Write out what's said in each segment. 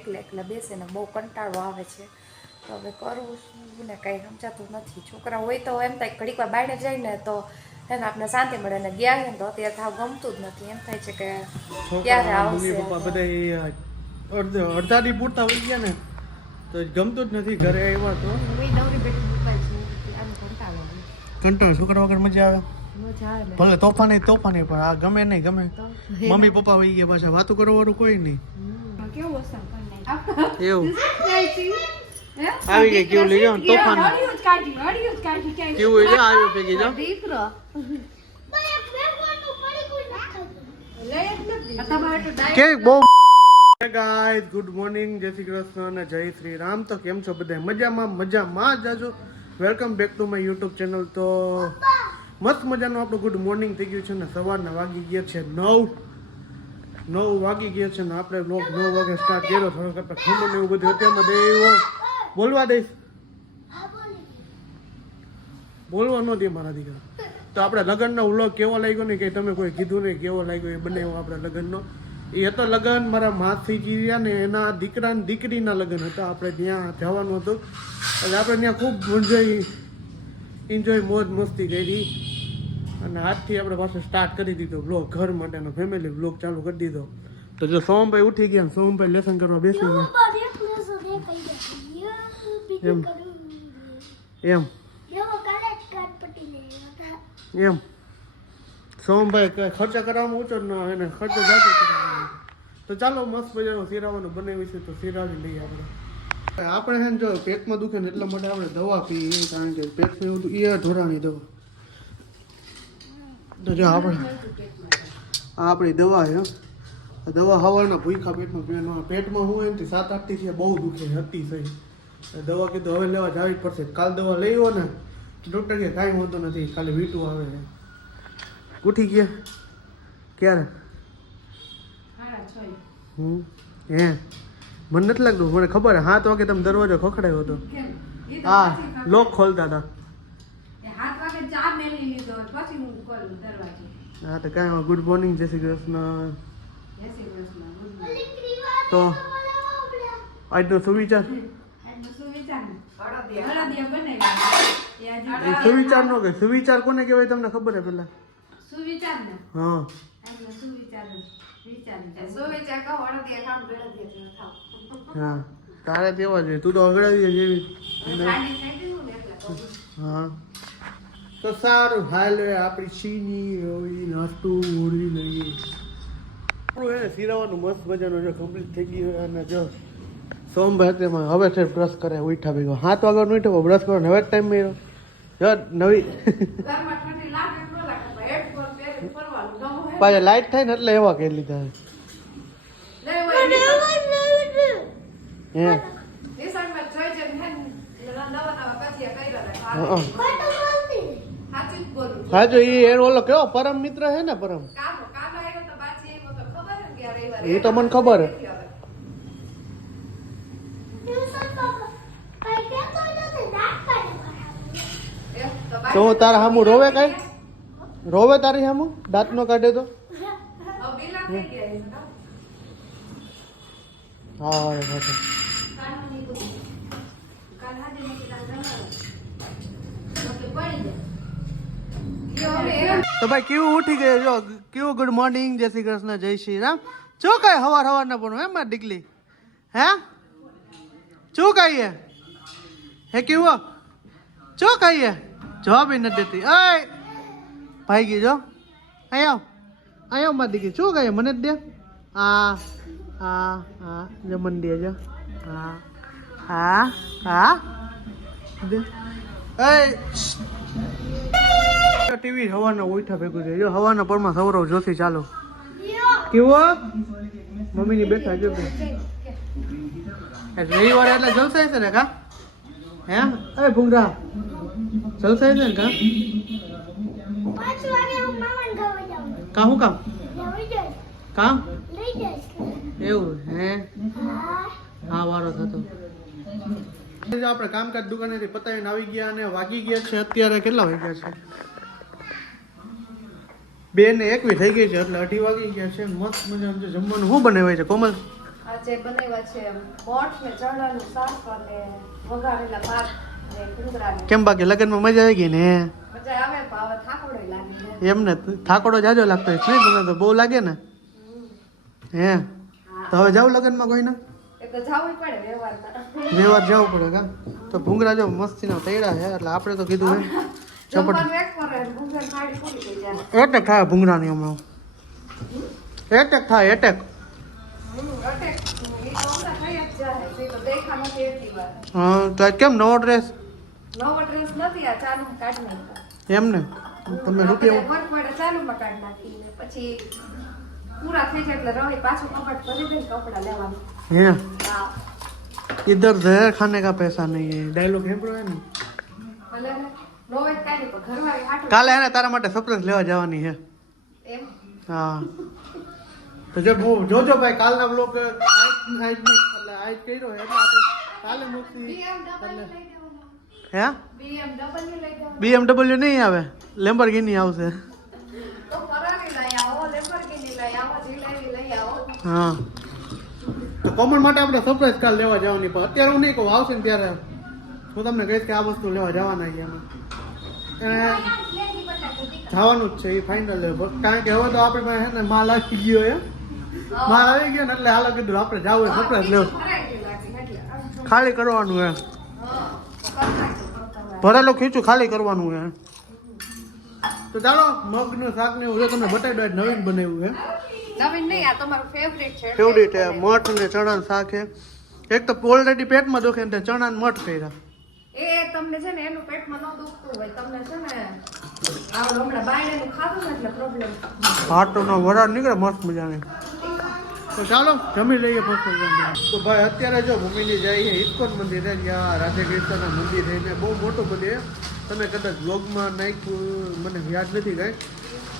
એકલા બેસે ને બહુ કંટાળો આવે છે. તો હવે કરવું શું ને કંઈ સમજાતું નથી. છોકરા હોય તો એમ થાય ઘડીક વાર બહાર જાય ને તો એને આપણે શાંતિ મળે ને ગયા ને તો અત્યારે થાવ ગમતું જ નથી. એમ થાય છે કે ક્યારે આવશે. પપ્પા બધા અડધાથી પૂરતા હોય ગયા ને તો ગમતું જ નથી. ઘરે આવ્યા તો કંટાળો છોકરા વગર મજા આવે. ભલે તોફાની પણ આ ગમે નહીં ગમે. મમ્મી પપ્પા વહી ગયા પાછા વાતો કરવા વાળું કોઈ નહીં. એવું આવી ગઈ કેવું લઈ જાવ તોફાન કેવું આવ્યો ભેગી જાવ કે બહુ ગાઈસ ગુડ મોર્નિંગ જય શ્રી કૃષ્ણ અને જય શ્રી રામ. તો કેમ છો બધા? મજામાં જાજો. Welcome back to my YouTube channel. તો મસ્ત મજાનું આપણું ગુડ મોર્નિંગ થઈ ગયું છે ને સવારના વાગી ગયા છે 9 વાગી ગયા છે ને આપણે બ્લોગ 9 વાગે સ્ટાર્ટ કર્યો. થોડો કરતા ખમણ એવું બધું અત્યારમાં દેવો બોલવા દઈશ બોલવા ન દે મારા દીકરા. તો આપણે લગ્નનો વ્લોગ કેવો લાગ્યો ને કે તમે કોઈ કીધું નહીં કેવો લાગ્યો એ બનાવ્યો આપણે લગ્નનો. એ હતો લગ્ન મારા માસીજી રહ્યા ને એના દીકરા ને દીકરીના લગ્ન હતા. આપણે ત્યાં જવાનું હતું એટલે આપણે ત્યાં ખૂબ એન્જોય મોજ મસ્તી કરી અને આજથી આપણે પાછો સ્ટાર્ટ કરી દીધો બ્લોગ ઘર માટેનો ફેમિલી બ્લોગ ચાલુ કરી દીધો. તો જો સોમભાઈ ઉઠી ગયા સોમભાઈ લેસન કરવા બેસી ગયા એમ સોમભાઈ કઈ ખર્ચા કરવામાં ઊંચો જ ન આવે ને ખર્ચો જાતે કરાવવાનો. તો ચાલો મસ્ત મજાનો શીરાવાનું બનાવીશું તો શીરાવી લઈએ આપણે છે ને જો પેટમાં દુખે ને એટલા માટે આપણે દવા પીએ કારણ કે પેટમાં એવું એ ઢોરાની દવા. તો જો આપણી દવા છે દવા હવાના ભૂખા પેટમાં પીવાનું. પેટમાં હું એમથી 7-8 થી બહુ દુખે હતી સહી દવા કીધું હવે લેવા જવી જ પડશે. કાલ દવા લઈ આવો ને ડૉક્ટર કે કાંઈ વાંધો નથી ખાલી વીટું આવે છે. ઉઠી ગયા ક્યારે? હે મને નથી લાગતું. મને ખબર હે 7 વાગે તમે દરવાજો ખખડાયો હતો. હા લોક ખોલતા હતા. હા તો કાંઈ ગુડ મોર્નિંગ જય શ્રી કૃષ્ણ. તો આજનો સુવિચાર સુવિચાર નો કે સુવિચાર કોને કહેવાય તમને ખબર હે પેલા? હા હા તારે તેવા જોઈએ તું તો અગડાવી જેવી. હા તો સારું હાલ આપણી ચીની નાસ્તું ઓળી લઈએ. આપણું એને સિરાવાનું મસ્ત મજાનું જો કમ્પ્લીટ થઈ ગયું. અને જો સોમભાઈ તેમાં હવે છે બ્રશ કરે ઉઠા ભેગો 7 વાગ્યાનો ઉઠ્યો બ્રશ કરવાનો હવે ટાઈમ મળ્યો. જો નવી પાછા લાઈટ થાય ને એટલે એવા કહી લીધા હા જો એ ઓલો કેવો પરમ મિત્ર હે ને પરમ એ તો મને ખબર હે. તો તારા સામું રોવે કઈ રોવે તારી સામું દાંત નો કાઢે તો હા તો ભાઈ કેવું ઉઠી ગયો જો કેવું ગુડ મોર્નિંગ જય શ્રી કૃષ્ણ જય શ્રી રામ. શું કઈ હવાર ના પણ હે મારી દીકલી હે શું કહીએ હે કેવું શું કહીએ જવાબ નથી દેતી. અય ભાઈ ગઈ જો અહીંયા મારી દીકરી શું કહીએ મને જ દે. હા હા હા જો મને દે જો હા હા હા દે. ટીવી હવાના ઉઠા ભેગું છે જો હવાના પરમાં સૌરવ જોશી ચાલો કેવો મમ્મીની બેઠા જો રવિવારે એટલે જલસાય છે ને કા હે અરે ભૂંગરા જલસાય છે ને કા હું કામ એવું હે હા વારો થતો. આપણે કામકાજ દુકાનેથી પતાવીને આવી ગયા અને વાગી ગયા છે અત્યારે કેટલા વાગ્યા છે 2:21 થઈ ગઈ છે એટલે 2:30 વાગી ગયા છે. મસ્ત મજાનું જમવાનું શું બનાવાય છે કોમલ? આજે બનાવ્યા છે મોઠ ને ચણાનું શાક અને વઘારેલા ભાત ને ભૂંગળા ને. કેમ બાકી લગ્નમાં મજા આવી ગઈ ને? મજા આવે પણ હવે થાકોડો લાગે. એમને થાકોડો જાજો લાગતો છે નહીં? તમને તો બહુ લાગે ને? હે તો હવે જાવ લગ્નમાં કોઈને? એ તો જાવું પડે વ્યવહારમાં. વ્યવહાર જવું પડે કા? તો ભૂંગળા જો મસ્તીના તૈયાર છે એટલે આપણે તો કીધું હે જમવાનું એક કરે ભૂંગળ થાળી પૂરી થઈ જાય. એટેક થાય ભૂંગળાની હમણાં. એટેક થાય એટેક. અટેક ઈ તો હમણાં થઈ જ જાય. તે તો દેખા નથી એટલી વાર. હા તો આજ કેમ નવો ડ્રેસ? નવો ડ્રેસ નથી આ ચાલુમાં કાઢી નાખ્યો. એમ ને તમે રૂપિયા વર્ક માટે ચાલુમાં કાઢી નાખી ને પછી પૂરા થઈ જાય એટલે રવિ પાછું કપાટ ભરી દઈને કપડા લેવાનું. હે હા इधर जहर खाने का पैसा नहीं है डायलॉग है ને ભલે ને નો હોય કાઈ નહીં પણ ઘરવાળી હાટું કાલે એને તારા માટે સરપ્રાઈઝ લેવા જવાની છે. એમ હા તો જો જોજો ભાઈ કાલના બ્લોગ આજ કર્યો એટલે આપણે કાલે મૂકી હે BMW નહીં આવે લેમ્બોર્ગિની આવશે. તો ફરારી લઈ આવો લેમ્બોર્ગિની લઈ આવો જીલેબી લઈ આવો. હા તો કોમન માટે આપણે સરપ્રાઈઝ કાલ લેવા જવાની પણ અત્યારે હું નહીં કહું આવશે ને ત્યારે હું તમને કહીશ કે આ વસ્તુ લેવા જવાના છે અમે જવાનું જ છે એ ફાઇનલ કારણ કે હવે તો આપણે પાસે છે ને માલ આવી ગયો છે માલ આવી ગયો ને એટલે હાલો કીધું આપણે જવું હોય સરપ્રાઈઝ લેવું ખાલી કરવાનું હે ભરેલું ખીચું ખાલી કરવાનું હે. તો ચાલો મગનું શાક ને એવું તમને બતાવી દો નવીન બનાવ્યું હે. નવીન નહીં આ તમારું ફેવરેટ છે. ફેવરેટ હે મઠ ને ચણાનું શાક હે. એક તો ઓલરેડી પેટમાં દુખે ને ચણા મઠ કર્યા. એ તમને છે ને એનું પેટમાં ન દુખતું હોય તમને છે ને આવડું હમણાં બાયણેનું ખાધું ને એટલે પ્રોબ્લેમ. હાટોનો વરાળ નીકળે મસ્ત મજાની. તો ચાલો જમી લઈએ ફર્સ્ટ. તો ભાઈ અત્યારે જો ભૂમિની જઈએ ઇસ્કોન મંદિર છે જ્યાં રાધે કૃષ્ણના મંદિર છે ને બહુ મોટું મંદિર છે. તમે કદાચ બ્લોગમાં નાખ્યું મને યાદ નથી કાંઈ.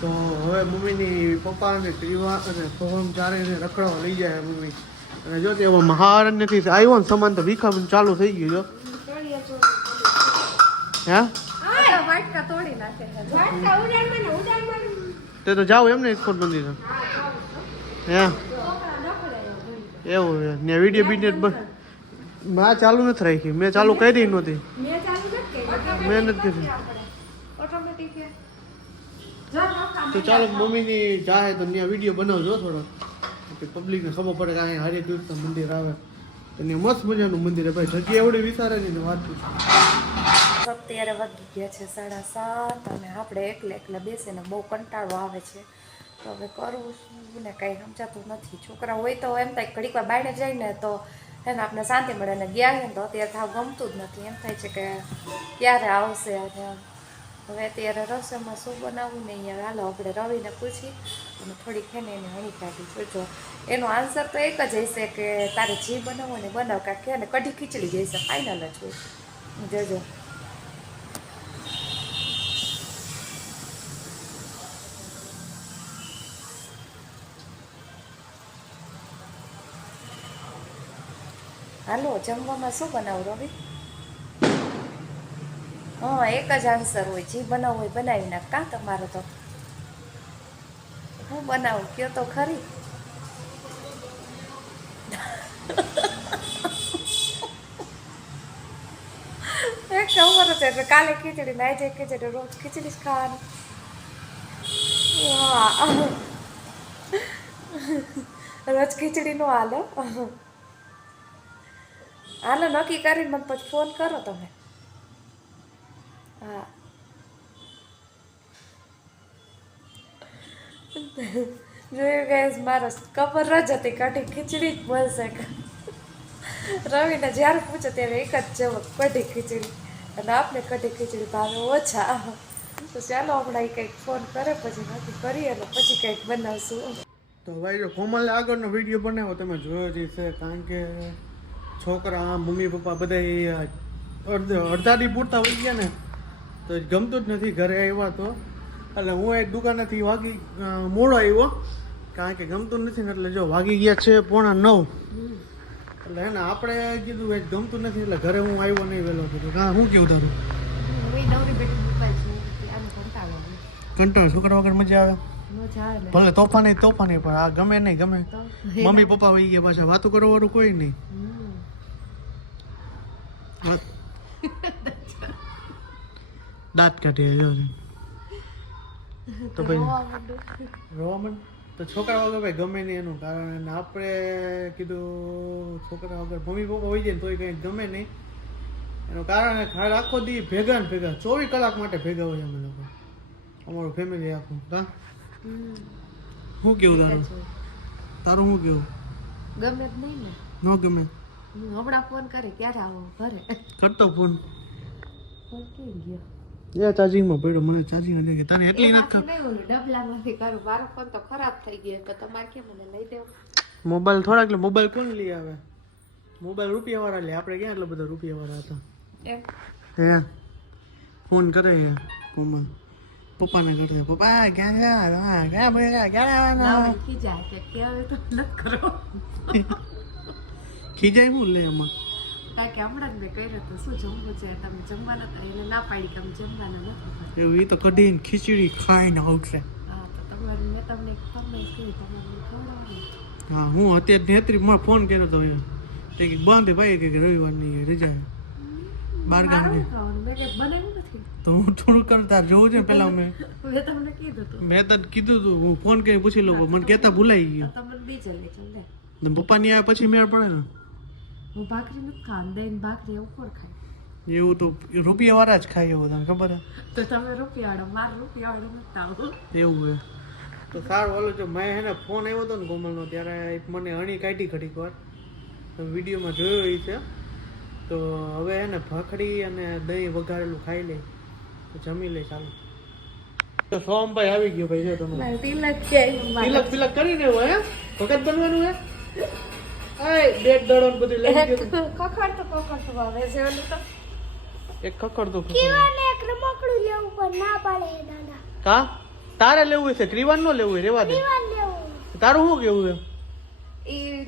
તો હવે મમ્મીની પપ્પા અને ક્રિવા અને સોહમ ચારેને રખડવા લઈ જાય મમ્મી. અને જો તે હવે મહારણ્યથી આવ્યો ને સમાન તો વિખામણ ચાલુ થઈ ગયું જો. હે વાટકા તોડી નાખે તે તો જાવ એમ ને ઇસ્કોન મંદિર હે એવું છે ને વિડીયો બિઝનેસ મેં ચાલુ નથી રાખી મેં ચાલુ કરી નહોતી મેં નથી કરી. ઓટોમેટિક તો ચાલો મમ્મીની જાહે તો ત્યાં વિડીયો બનાવજો થોડો કે પબ્લિકને ખબર પડે કે અહીંયા હરે કૃષ્ણ મંદિર આવે અને મસ્ત મજાનું મંદિર છે ભાઈ જગ્યા એવડી વિચારે નહીં વાત. અત્યારે વાગી ગયા છે 7:30 અને આપણે એકલા બેસીને બહુ કંટાળો આવે છે. તો હવે કરવું શું ને કાંઈ સમજાતું નથી. છોકરા હોય તો એમ થાય ઘડીક વાર બહાર જાય ને તો એને આપણે શાંતિ મળે ને ગયા ને તો અત્યારે થાવ ગમતું જ નથી. એમ થાય છે કે ક્યારે આવશે અને હવે અત્યારે રસોઈમાં શું બનાવવું ને અહીંયા હાલો આપણે રવિને પૂછી અને થોડીક છે ને એને હણી કાઢી જોજો. એનો આન્સર તો એક જ હશે કે તારે જે બનાવો ને બનાવ કાંઈક કે ને કઢી ખીચડી જઈશે ફાઇનલ જ હોય જોજો. હાલો જમવામાં શું બનાવું રવિ? હા એક જ આન્સર હોય જે બનાવવું હોય બનાવી નાખ. કાં તમારો તો હું બનાવું કયો તો ખરી. એક ખબર છે એટલે કાલે ખીચડી ને આજે ખીચડી રોજ ખીચડી જ ખાવાની. રોજ ખીચડી નો હાલો. હાલો નક્કી કરીને મને પછી ફોન કરો તમે. હા જોયું ગાઈસ મારો ખબર જ હતી કઢી ખીચડી જ મળશે. રવિને જ્યારે પૂછે ત્યારે એક જ જવાબ કઢી ખીચડી અને આપણે કઢી ખીચડી ભાવે ઓછા. તો ચાલો હમણાં એ કંઈક ફોન કરે પછી નક્કી કરીએ અને પછી કંઈક બનાવશું. તો ભાઈ જો કોમલે આગળનો વિડીયો બનાવ્યો તમે જોયો જ છે કારણ કે છોકરા મમ્મી પપ્પા બધા અડધાથી પૂરતા હોઈ ગયા ને તો ગમતું જ નથી ઘરે આવ્યા તો એટલે હું એક દુકાનેથી મોડો આવ્યો કારણ કે ગમતું નથી ને એટલે જો વાગી ગયા છે 8:45 એટલે હે ને આપણે કીધું એક ગમતું નથી એટલે ઘરે હું આવ્યો નહીં વહેલો કીધું હા શું કેવું તારું કંટાળો છોકરા વગર મજા આવે મજા આવે ને ભલે તોફાની પણ આ ગમે નહીં ગમે તો મમ્મી પપ્પા વહી ગયા પાછા વાતો કરવા વાળું કોઈ નહીં વાત- દાંત કાઢી જો તો ભાઈ રોવા માંડું. રોવા માંડ તો છોકરા વગર ભાઈ ગમે નહીં એનું કારણ અને આપણે કીધું છોકરા વગર મમ્મી પપ્પા હોય જાય ને તોય કંઈ ગમે નહીં એનું કારણ ખાલી આખો દી ભેગા ને ભેગા 24 કલાક માટે ભેગા હોય અમે લોકો અમારું ફેમિલી આખું કા શું કેવું તારું તારું શું કેવું ગમે જ નહીં ને ન ગમે હમણાં ફોન કરે ત્યારે આવો ઘરે કરતો ફોન ફોન કેમ ગયો એ ચાર્જિંગમાં પડ્યો મને ચાર્જિંગ નથી તને એટલી નથી નહીં ઓલું ડબલામાંથી કરું મારો ફોન તો ખરાબ થઈ ગયો તો તમારે કેમ મને લઈ દેવો મોબાઈલ થોડા એટલે મોબાઈલ કોણ લઈ આવે મોબાઈલ રૂપિયાવાળા લે આપણે ક્યાં એટલા બધા રૂપિયાવાળા હતા એમ હે ફોન કરે હે કોમલ પપ્પાને કરશે પપ્પા ક્યાં ગયા ક્યાં ભેગા ક્યાં આવવાના ના ખીજાય કે હવે તો ન કરો ખીજાય હું લે એમાં કારણ કે હમણાં જ મેં કર્યું હતું શું જમવું છે તમે જમવાના હતા એટલે ના પાડી કે અમે જમવાના નથી એવું એ તો કઢીને ખીચડી ખાઈને આવશે હા તો તમારે મેં તમને ફરમાઈશ કરી તમારે મને ખવડાવવાનું હા હું અત્યારે નેત્રી માં ફોન કર્યો તો તે કે બંધ ભાઈ કે રવિવારની રજા બારગામ મારું કે ખાવાનું મેં કંઈ બનાવ્યું નથી તો હું થોડું કરતા જોઉં છે પેલા મેં મેં તમને કીધું હતું મેં તને કીધું તું હું ફોન કરી પૂછી લઉં મને કહેતા ભૂલાઈ ગયું તમને બીજે લઈ ચાલ લે ને પપ્પા ની આવે પછી મેળ પડે ને હું ભાખરી નથી ખાવાનું દહીં ભાખરી એવું કોણ ખાય એવું તો રૂપિયાવાળા જ ખાય એવું તને ખબર હે તો તમે રૂપિયાવાળો માર રૂપિયાવાળો નથી આવું એવું હે તો સારું ઓલો જો મેં એને ફોન આવ્યો હતો ને કોમલનો ત્યારે મને અણી કાઢી ઘડીક વાર વિડીયોમાં જોયો એ છે તો હવે એને ભાખરી અને દહીં વઘારેલું ખાઈ લે તો જમી લે ચાલો તો સોમભાઈ આવી ગયો ભાઈ જો તમે તિલક છે તિલક તિલક કરીને એવું હે ભગત બનવાનું હે એ ડેટ દડો ને બધું લઈ ગયો કખડ તો આવે છે ઓલું તો એક ખખડ તો કેવાને એક રમકડું લેવું પણ ના પાડે એ દાદા કા તારે લેવું છે ક્રીવાન નો લેવું રેવા દે કેવાન લેવું તારું શું કેવું છે ઈ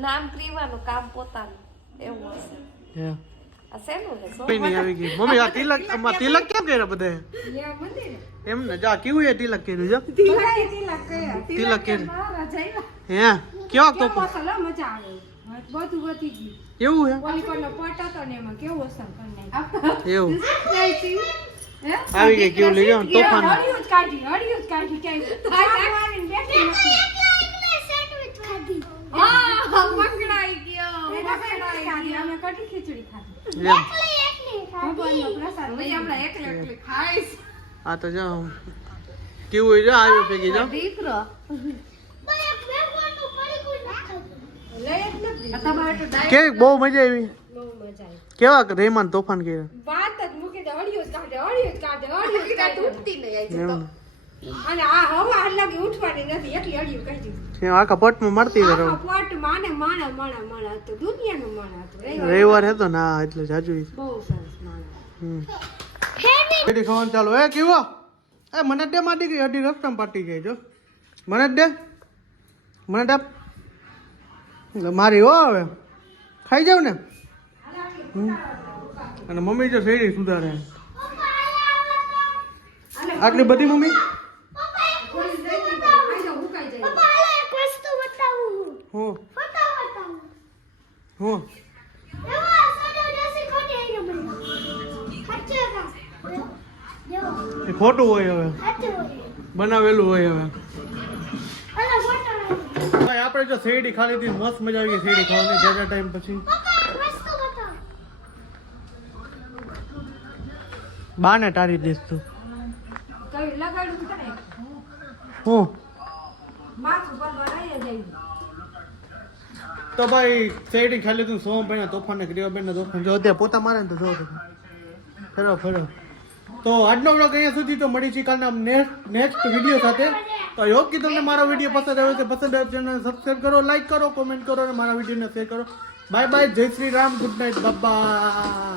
નામ ક્રીવાનું કામ પોતાનું એવું હશે હે આ શેનું છે કોઈ નહીં આવી ગઈ મમ્મી આ તિલક આમાં તિલક કેમ કર્યા બધા એમ ને જા કેવું એ તિલક કર્યું જો તિલક કર્યું હે કેવો તો મજા આવે બધું વધી ગયું એવું હે પોલીકોનો પટ હતો ને એમાં કેવું અસર કરી નાખ્યું એવું હે? આવી ગઈ કેવું લઈ જાવ તોફાન હળિયું જ કાઢી ક્યાંય થાક મારીને બેઠી નથી. સેન્ડવિચ ખાધી હા, પકડાઈ ગયો. અમે કઢી ખીચડી ખાધી એમ એકલી ભગવાનનો પ્રસાદ હું હમણાં એકલી એકલી ખાઈશ આ તો જો કેવું હોય જો આવ્યો ભેગી જો દીકરો પણ એક ભગવાનનું પડીકું ના ખાધું લઈ જ નથી આ તમારે તો ડાયટ કે બહુ મજા આવી બહુ મજા આવી કેવા રહેમાન તોફાન કર્યા વાત જ મૂકી દે હળિયું જ કાઢે તૂટતી નહીં આવી એમ તો ને. અને આ હવા હલાકી ઉઠવાની નથી એટલી હળિયું કાઢી કે આખા પટમાં મળતી રહો આખા પટ માને માણા હતું દુનિયાનું માણા હતું રવિવાર હતો ના એટલે જાજુ બહુ સરસ માણા પેટી ખાવાનું ચાલો એ કેવો એ મને દે માં દીકરી અઢી રસ્તામાં પાટી ગઈ જો મને જ દે મને દે મારી હો હવે ખાઈ જાવ ને અને મમ્મી જો શેરી સુધારે આટલી બધી મમ્મી પપ્પા હાલો એક વસ્તુ બતાવું હું બતાવું હું એવા સડો દેસી ખોટી આઈને બની ખર્ચે કા દેવો એ ખોટું હોય હવે ખર્ચે હોય બનાવેલું હોય હવે અલા બોટલ ભાઈ આપણે જો શેરડી ખાલી હતી મસ્ત મજા આવી ગઈ શેરડી ખાવાની જાજા ટાઈમ પછી પપ્પા એક વસ્તુ બતાવ બાને તારી દઈશ તું કઈ લગાડ્યું કરે હું માથું પર રહી જાય તો ભાઈ શેરડી ખાલી તું સોમભાઈ ના તોફાન ને ગ્રીવાબેન ના તોફાન જો અત્યારે પોતા મારે ને તો જો તો ફરો તો આજનો બ્લોગ અહીંયા સુધી તો મળી છે કાલના નેક્સ્ટ વિડીયો સાથે તો આઈ હોપ કે તમને મારો વિડીયો પસંદ આવ્યો છે પસંદ આવ્યો ચેનલ સબસ્ક્રાઇબ કરો લાઈક કરો કોમેન્ટ કરો અને મારા વિડીયોને શેર કરો બાય બાય જય Shri Ram good night bye